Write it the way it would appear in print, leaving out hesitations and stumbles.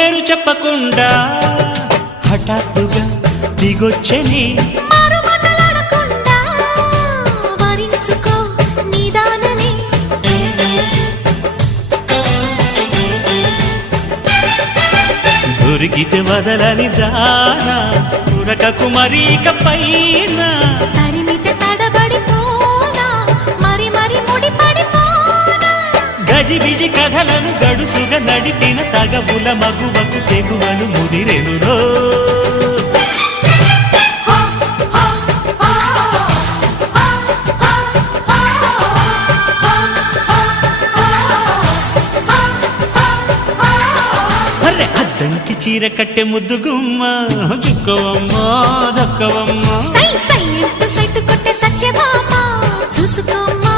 పేరు చెప్పకుండా హఠాత్తుగా దిగొచ్చని దొరికితే వదలని దానా ఉరకకు మరీక పైన తరిమితే తడబడిపోనా మరి మరి ముడిపడిపోనా గజిబిజి కథలను గడుసుగా నడిపిన తగవుల మగువకు తెగువలు ముదిరెనురో అద్దంకి చీర కట్టె ముద్దుగుమ్మ చుక్కవమ్మా దక్కవమ్మా సై సై సైటు కొట్టే సత్యభామ చూసుకోమ్మా